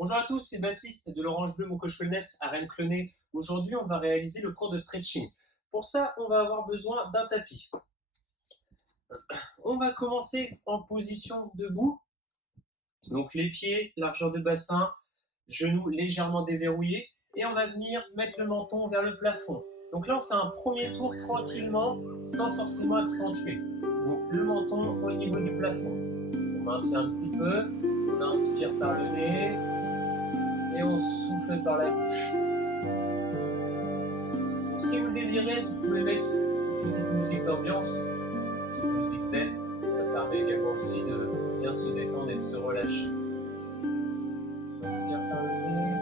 Bonjour à tous, c'est Baptiste de l'Orange Bleu, mon coach wellness à Rennes-Clonay. Aujourd'hui, on va réaliser le cours de stretching. Pour ça, on va avoir besoin d'un tapis. On va commencer en position debout. Donc les pieds, largeur de bassin, genoux légèrement déverrouillés. Et on va venir mettre le menton vers le plafond. Donc là, on fait un premier tour tranquillement, sans forcément accentuer. Donc le menton au niveau du plafond. On maintient un petit peu, on inspire par le nez et on souffle par la bouche. Donc, si vous le désirez, vous pouvez mettre une petite musique d'ambiance, une petite musique zen. Ça permet également aussi de bien se détendre et de se relâcher. On inspire par le nez,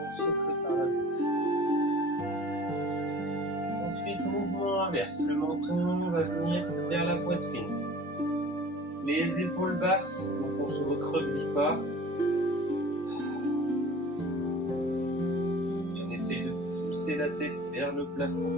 on souffle par la bouche. Ensuite, mouvement inverse. Le menton va venir vers la poitrine. Les épaules basses, donc on ne se recroqueville pas. Et on essaye de pousser la tête vers le plafond.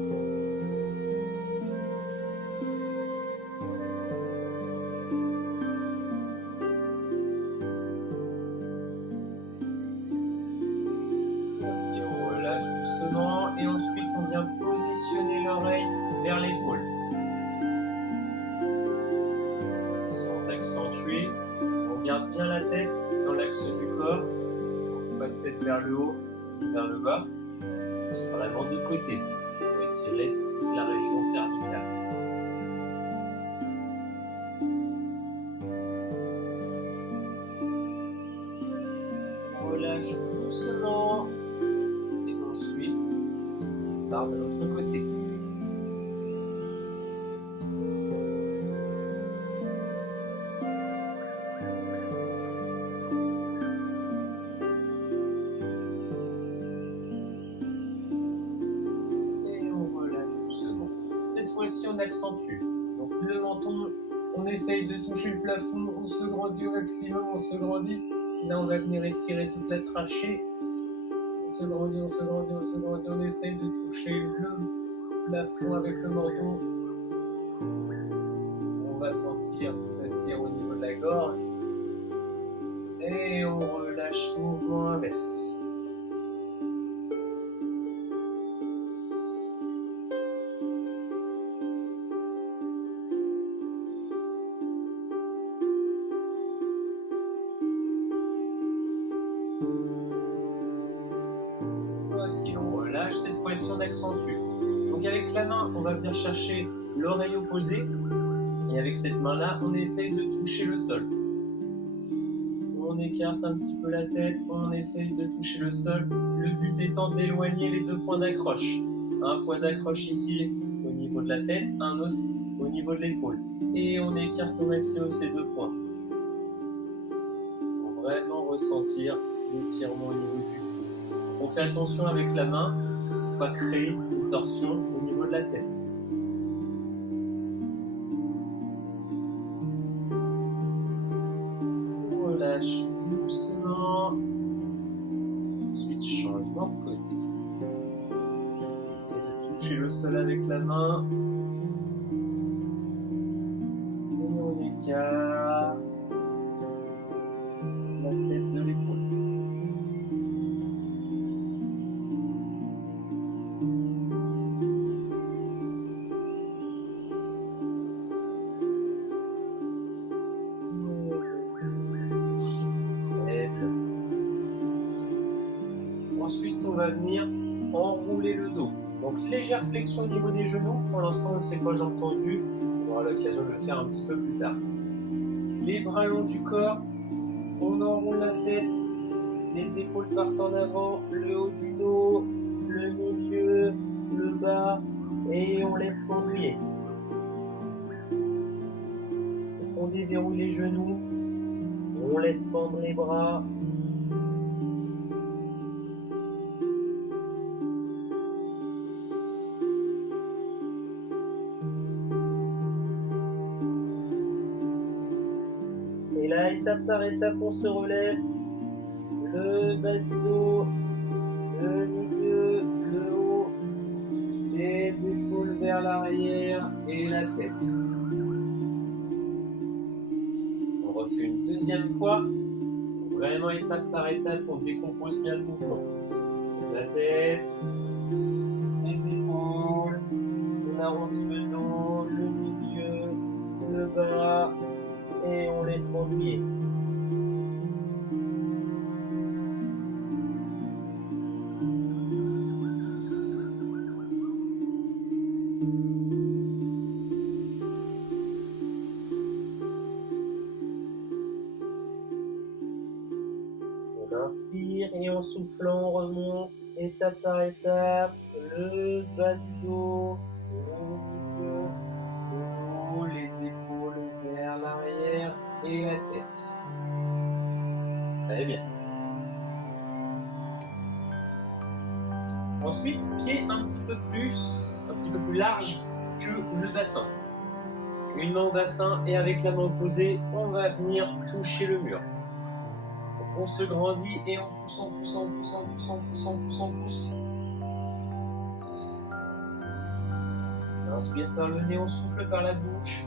Ok, on relâche doucement et ensuite on vient positionner l'oreille vers l'épaule. Sans accentuer, on garde bien la tête dans l'axe du corps. Donc pas de tête vers le haut ni vers le bas. Vraiment de côté. On va étirer toute la région cervicale. On relâche doucement et ensuite on part de l'autre côté. Cette fois-ci, on accentue. Donc le menton, on essaye de toucher le plafond, on se grandit au maximum, on se grandit. Là, on va venir étirer toute la trachée. On se grandit, on se grandit, on se grandit. On essaye de toucher le plafond avec le menton. On va sentir que ça tire au niveau de la gorge. Et on relâche, mouvement inverse. Ok, on relâche, cette fois-ci on accentue. Donc avec la main, on va venir chercher l'oreille opposée. Et avec cette main-là, on essaye de toucher le sol. On écarte un petit peu la tête, on essaye de toucher le sol. Le but étant d'éloigner les deux points d'accroche. Un point d'accroche ici au niveau de la tête, un autre au niveau de l'épaule. Et on écarte au maximum ces deux points. Pour vraiment ressentir l'étirement au niveau du cou. On fait attention avec la main pour ne pas créer une torsion au niveau de la tête. On relâche doucement. Ensuite, changement de côté. On essaie de toucher le sol avec la main. Et on écarte la tête de l'épaule. Ensuite, on va venir enrouler le dos. Donc, légère flexion au niveau des genoux. Pour l'instant, on ne le fait pas jambes tendues. On aura l'occasion de le faire un petit peu plus tard. Les bras longs du corps. On enroule la tête. Les épaules partent en avant. Le haut du dos. Le milieu. Le bas. Et on laisse pendouiller. On déverrouille les genoux. On laisse pendre les bras. Et là, étape par étape, on se relève. Le bas du dos, le milieu, le haut, les épaules vers l'arrière et la tête. On refait une deuxième fois. Vraiment étape par étape, on décompose bien le mouvement. La tête, les épaules, on arrondit le dos, le milieu, le bas, et on laisse conduire. On inspire et en soufflant, on remonte étape par étape, le bas du dos, le milieu, le haut, les épaules vers l'arrière et la tête. Très bien. Ensuite, pied un petit peu plus large que le bassin. Une main au bassin et avec la main opposée, on va venir toucher le mur. Donc on se grandit et on pousse, on pousse, on pousse, on pousse, on pousse, on pousse, on pousse. On inspire par le nez, on souffle par la bouche.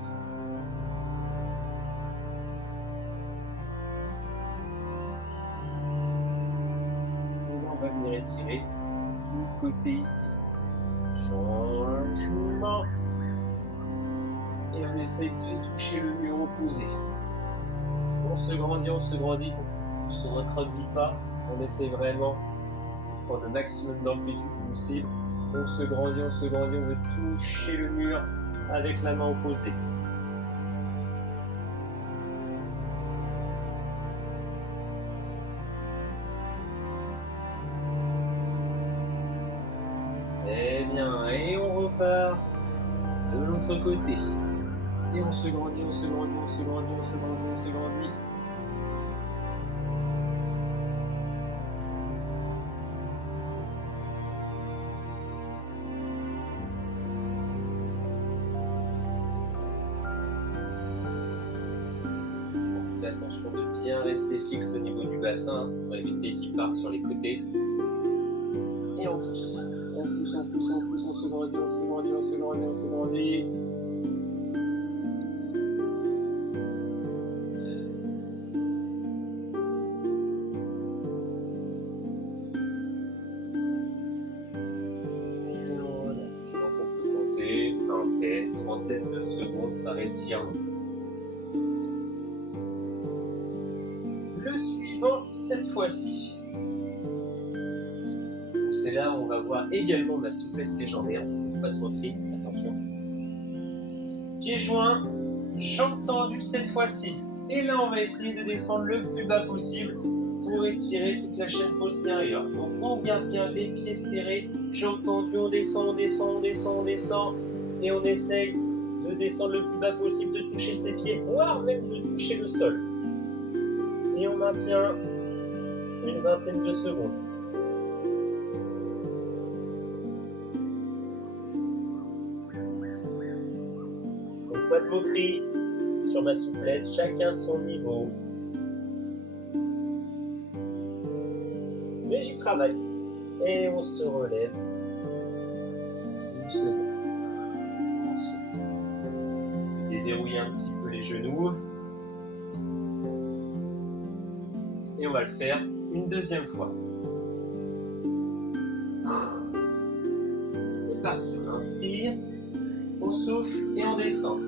Et là, on va venir étirer du côté ici. Changement. Et on essaye de toucher le mur opposé. On se grandit, on se grandit. On ne recroqueville pas. On essaie vraiment de prendre le maximum d'amplitude possible. On se grandit, on se grandit. On veut toucher le mur avec la main opposée. Très bien. Et on repart de l'autre côté. Et on se grandit, on se grandit, on se grandit, on se grandit, on se grandit. On fait attention de bien rester fixe au niveau du bassin pour éviter qu'il parte sur les côtés. Et on pousse. On pousse, on pousse, on pousse, on se grandit, on se grandit, on se grandit, on se grandit. Trentaine de secondes par étirement. Le suivant, cette fois-ci, c'est là où on va voir également ma souplesse légendaire. Pas de moquerie, attention. Pieds joints, jambes tendues cette fois-ci. Et là, on va essayer de descendre le plus bas possible pour étirer toute la chaîne postérieure. Donc, on garde bien les pieds serrés, jambes tendues, on descend, on descend, on descend, on descend. Et on essaye de descendre le plus bas possible, de toucher ses pieds, voire même de toucher le sol. Et on maintient une vingtaine de secondes. Donc pas de moquerie sur ma souplesse, chacun son niveau. Mais j'y travaille. Et on se relève. Une seconde. Déverrouiller un petit peu les genoux. Et on va le faire une deuxième fois. C'est parti, on inspire, on souffle et on descend.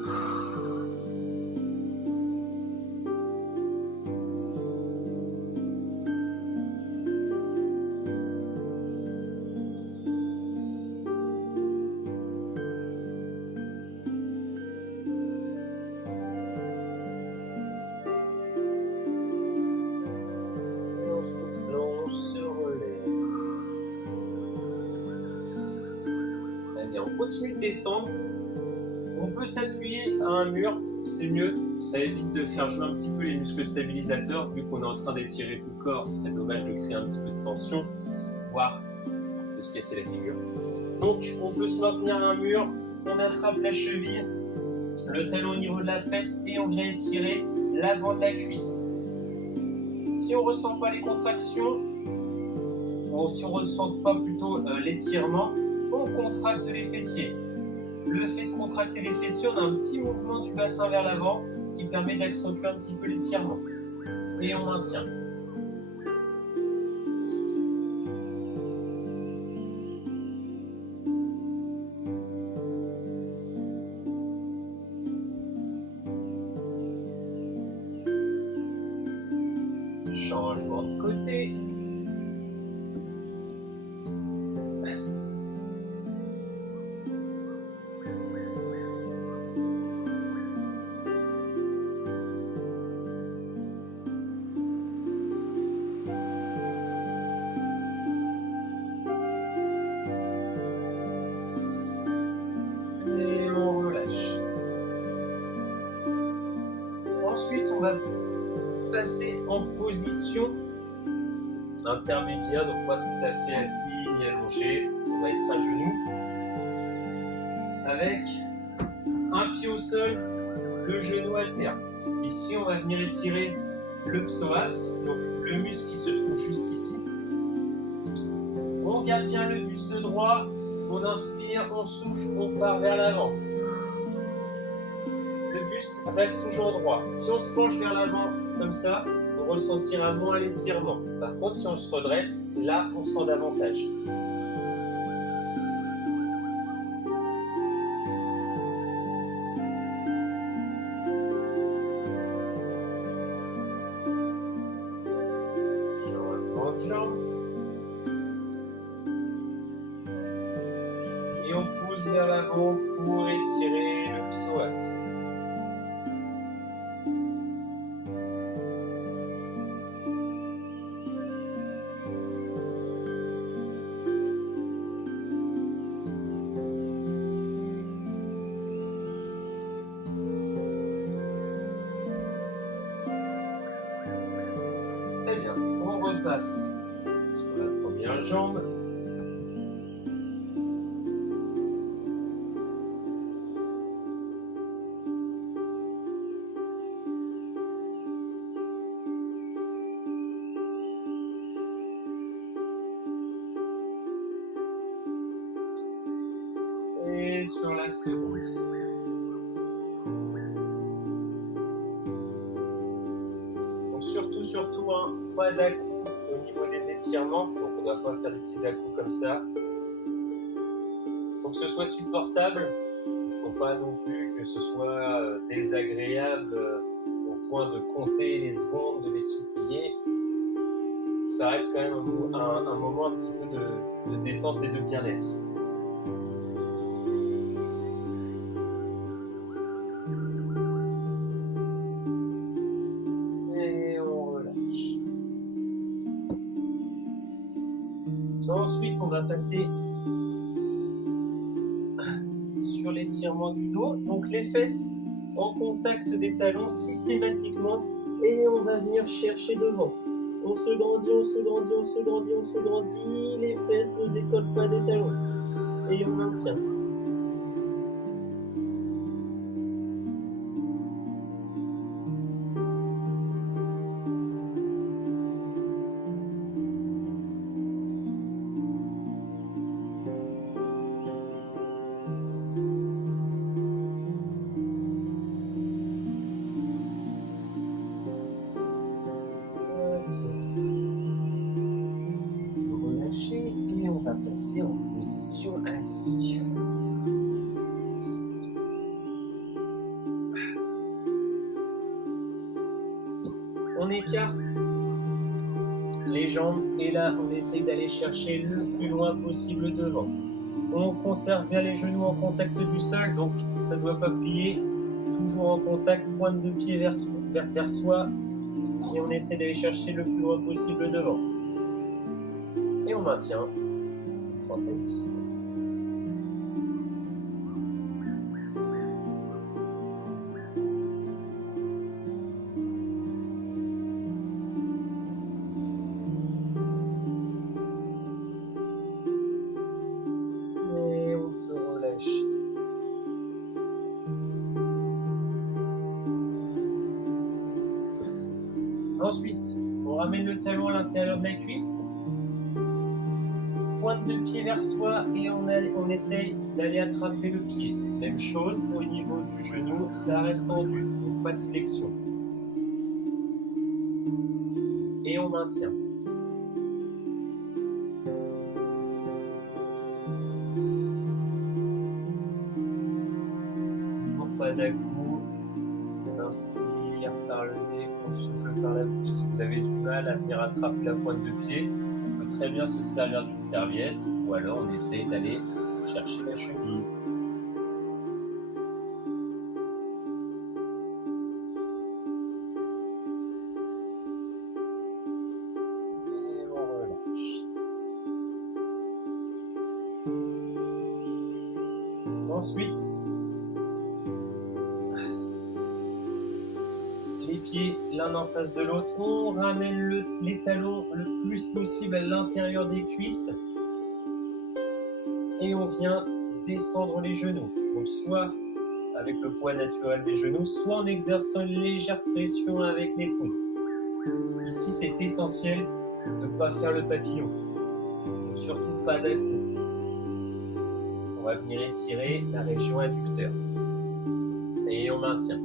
On continue de descendre, on peut s'appuyer à un mur, c'est mieux, ça évite de faire jouer un petit peu les muscles stabilisateurs vu qu'on est en train d'étirer tout le corps, ce serait dommage de créer un petit peu de tension, voire de se casser la figure. Donc on peut se maintenir à un mur, on attrape la cheville, le talon au niveau de la fesse et on vient étirer l'avant de la cuisse. Si on ne ressent pas les contractions, ou si on ne ressent pas plutôt l'étirement, on contracte les fessiers. Le fait de contracter les fessiers, on a un petit mouvement du bassin vers l'avant qui permet d'accentuer un petit peu l'étirement. Et on maintient. Changement de côté. Et on relâche. Ensuite, on va passer en position intermédiaire, donc pas tout à fait assis ni allongé. On va être à genoux avec un pied au sol, le genou à terre. Ici, on va venir étirer le psoas, donc le muscle qui se trouve juste ici. On garde bien le buste droit, on inspire, on souffle, on part vers l'avant. Le buste reste toujours droit. Si on se penche vers l'avant comme ça, on ressentira moins l'étirement. Par contre, si on se redresse, là, on sent davantage. Changement de jambe. Et on pousse vers l'avant pour étirer le psoas. Très bien, on repasse sur la première jambe. Et sur la seconde. Donc surtout, hein, pas d'à-coups au niveau des étirements. Donc on ne doit pas faire des petits à-coups comme ça. Il faut que ce soit supportable. Il ne faut pas non plus que ce soit désagréable au point de compter les secondes, de les supplier. Ça reste quand même un moment un petit peu de détente et de bien-être. Ensuite, on va passer sur l'étirement du dos. Donc les fesses en contact des talons systématiquement et on va venir chercher devant. On se grandit, on se grandit, on se grandit, on se grandit. Les fesses ne décollent pas des talons. Et on maintient. Et on va passer en position assise. On écarte les jambes et là on essaye d'aller chercher le plus loin possible devant. On conserve bien les genoux en contact du sol, donc ça ne doit pas plier. Toujours en contact, pointe de pied vers soi. Et on essaie d'aller chercher le plus loin possible devant. Et on maintient une trentaine de secondes. Et on peut relâcher. Ensuite, on ramène le talon à l'intérieur de la cuisse. Pointe de pied vers soi et on essaye d'aller attraper le pied. Même chose au niveau du genou, ça reste tendu, donc pas de flexion. Et on maintient. Toujours pas d'à-coup. On inspire par le nez, on on souffle par la bouche. Si vous avez du mal à venir attraper la pointe de pied, on peut très bien se servir d'une serviette ou alors on essaie d'aller chercher la cheville. Et on relâche. Ensuite, les pieds l'un en face de l'autre, on ramène les talons le plus possible à l'intérieur des cuisses et on vient descendre les genoux. Donc soit avec le poids naturel des genoux, soit en exerçant une légère pression avec les coudes. Ici, c'est essentiel de ne pas faire le papillon, donc surtout pas d'à-coups. On va venir étirer la région adducteur et on maintient.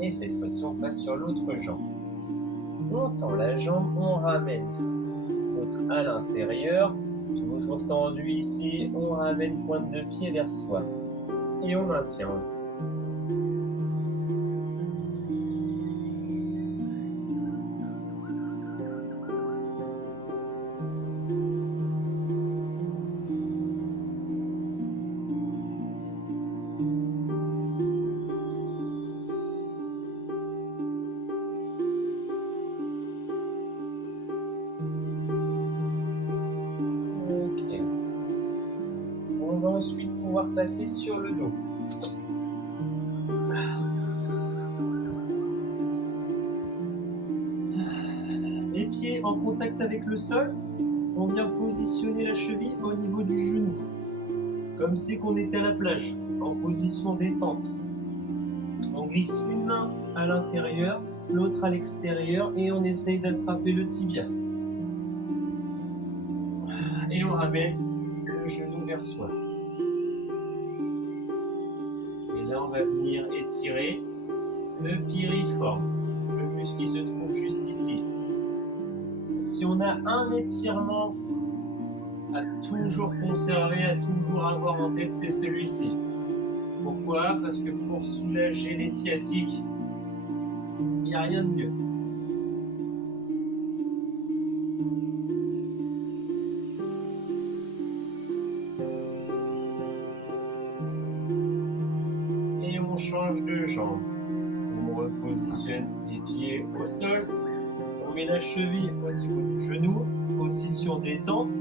Et cette fois-ci, on passe sur l'autre jambe. On tend la jambe, on ramène l'autre à l'intérieur. Toujours tendu ici, on ramène pointe de pied vers soi. Et on maintient. On va ensuite pouvoir passer sur le dos. Les pieds en contact avec le sol, on vient positionner la cheville au niveau du genou, comme si on était à la plage, en position détente. On glisse une main à l'intérieur, l'autre à l'extérieur et on essaye d'attraper le tibia. Et on ramène le genou vers soi. Et là, on va venir étirer le piriforme, le muscle qui se trouve juste ici. Si on a un étirement à toujours conserver, à toujours avoir en tête, c'est celui-ci. Pourquoi? Parce que pour soulager les sciatiques, il n'y a rien de mieux. Et on change de jambe. On repositionne les pieds au sol. On met la cheville au niveau du genou, position détente.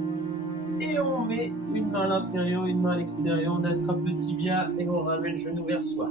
Et on met une main à l'intérieur, une main à l'extérieur. On attrape le tibia et on ramène le genou vers soi.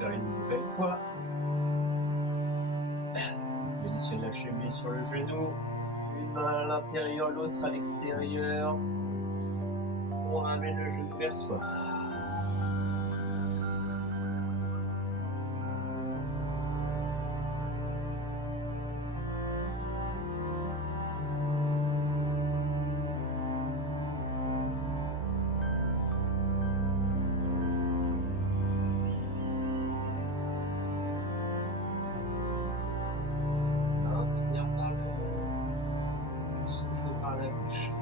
Faire une nouvelle fois. Positionne la cheville sur le genou, une main à l'intérieur, l'autre à l'extérieur. On ramène le genou vers soi. Inspire par le nez, souffle par la bouche.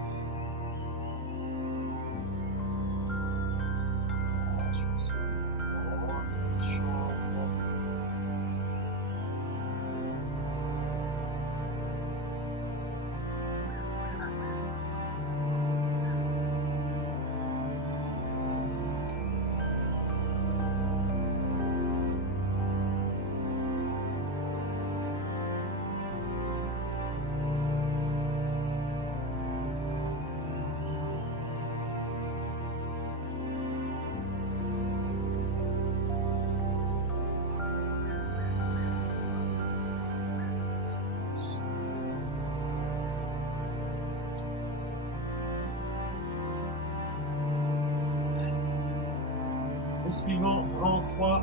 Au suivant, bras en croix.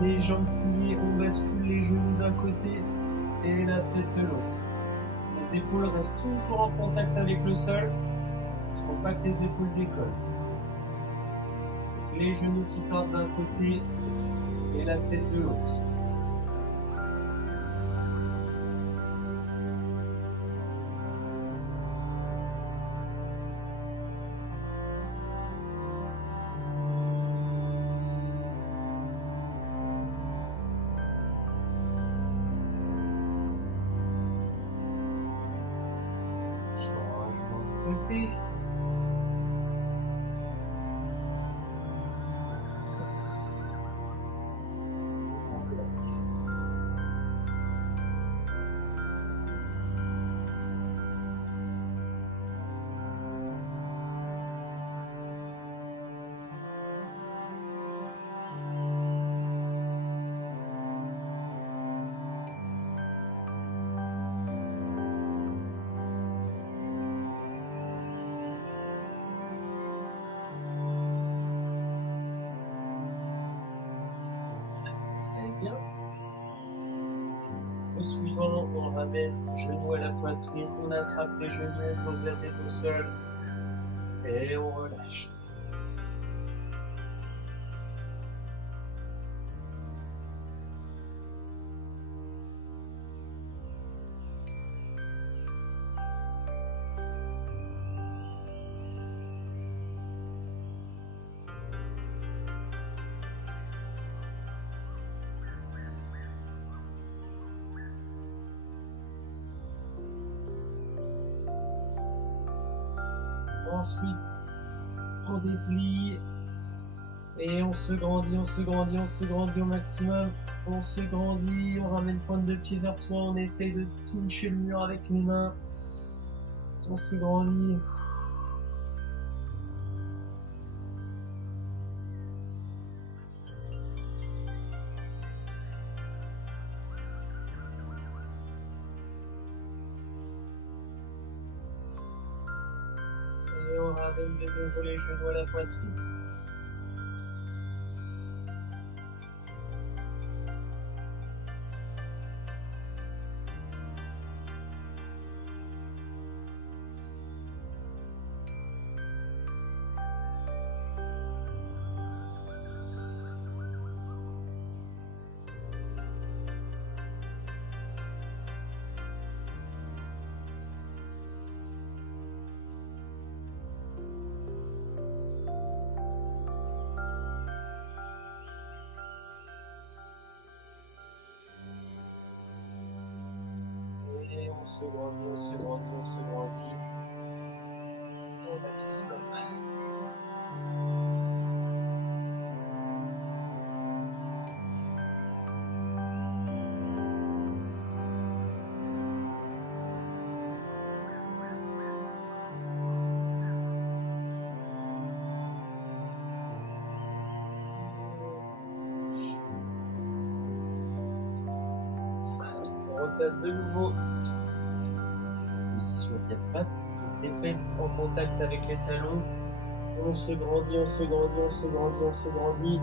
Les jambes pliées, on bascule les genoux d'un côté et la tête de l'autre. Les épaules restent toujours en contact avec le sol. Il ne faut pas que les épaules décollent. Les genoux qui partent d'un côté et la tête de l'autre. Côté. Bien. Au suivant, on ramène genou à la poitrine, on attrape les genoux, on pose la tête au sol et on relâche. Ensuite, on déplie et on se grandit, on se grandit, on se grandit au maximum. On se grandit, on ramène pointe de pied vers soi, on essaye de toucher le mur avec les mains. On se grandit. Et on ramène de nouveau les genoux à la poitrine. On se grandit, on se grandit, on se grandit au maximum. On repasse de nouveau. Position 4 pattes, les fesses en contact avec les talons. On se grandit, on se grandit, on se grandit, on se grandit.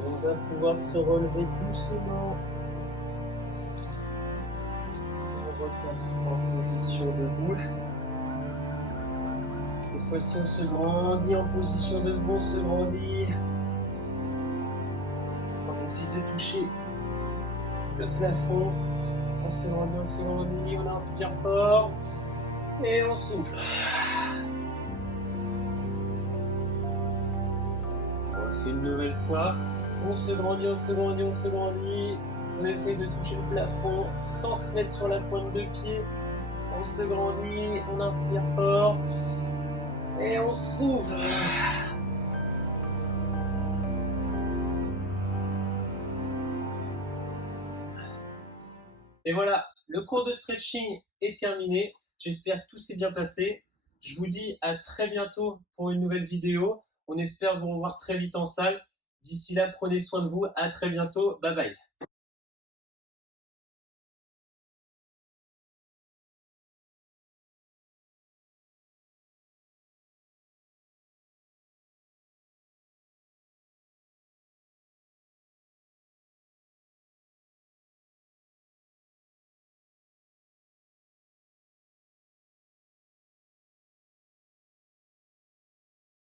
On va pouvoir se relever doucement. On repasse en position debout. Cette fois-ci, on se grandit en position debout, on se grandit. On essaie de toucher le plafond. On se grandit, on inspire fort. Et on souffle. On refait une nouvelle fois. On se grandit, on se grandit, on se grandit. On essaie de toucher le plafond sans se mettre sur la pointe de pied. On se grandit, on inspire fort. Et on souffle. Et voilà, le cours de stretching est terminé. J'espère que tout s'est bien passé. Je vous dis à très bientôt pour une nouvelle vidéo. On espère vous revoir très vite en salle. D'ici là, prenez soin de vous. À très bientôt. Bye bye.